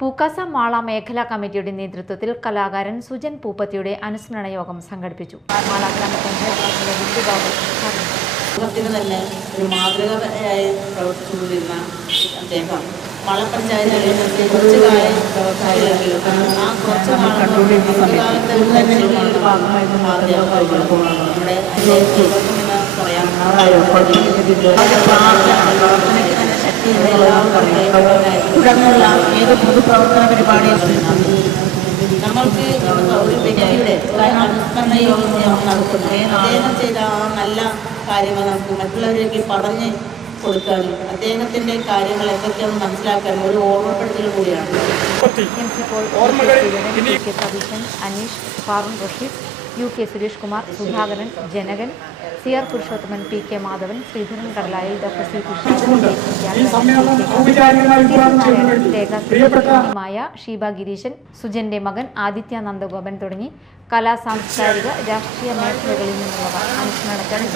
പൂക്കാസ മാള മേഖലാ കമ്മിറ്റിയുടെ നേതൃത്വത്തിൽ കലാകാരൻ സുജൻ പൂപ്പത്തിയുടെ അനുസ്മരണ യോഗം സംഘടിപ്പിച്ചു. മാള തന്നെ ഒരു മാതൃകയായി പ്രവർത്തിച്ചുകൊണ്ടിരുന്ന അദ്ദേഹം മളപ്പഞ്ചായത്തിലെ കുറച്ച് കാലം പ്രവർത്തനത്തിലെങ്കിലും ആ കുറച്ച് ഭാഗമായിട്ട് നമ്മുടെ പറയാം. പ്രവർത്തനത്തിന് തന്നെ ശക്തിയുള്ള എല്ലാവർക്കും തുടർന്നുള്ള ഏത് പൊതുപ്രവർത്തന പരിപാടിയും നമ്മൾക്ക് ഒരു വ്യക്തിയുടെ അനുസ്മരണ യോഗം നമ്മൾ നടത്തുന്നത് അദ്ദേഹം ചെയ്ത ആ നല്ല കാര്യങ്ങൾ നമുക്ക് മറ്റുള്ളവരിലേക്ക് പറഞ്ഞ് കൊടുക്കാനും അദ്ദേഹത്തിന്റെ കാര്യങ്ങൾ എന്തൊക്കെയാണെന്ന് മനസ്സിലാക്കാനും ഒരു ഓർമ്മപ്പെടുത്തൽ കൂടിയാണ്. Satheesan Aneesh Faroon Rasheed U K Suresh Kumar Sudhakaran Janakan C R Purushothaman P K Madhavan Sreedharan Kadalayi doctor C Krishnamaya Sheeba Gireesan സുജന്റെ മകൻ ആദിത്യ നന്ദഗോപൻ തുടങ്ങി കലാ സാംസ്കാരിക രാഷ്ട്രീയ മേഖലകളിൽ നിന്നുള്ളവർ അനുസ്മരണ ചടങ്ങിൽ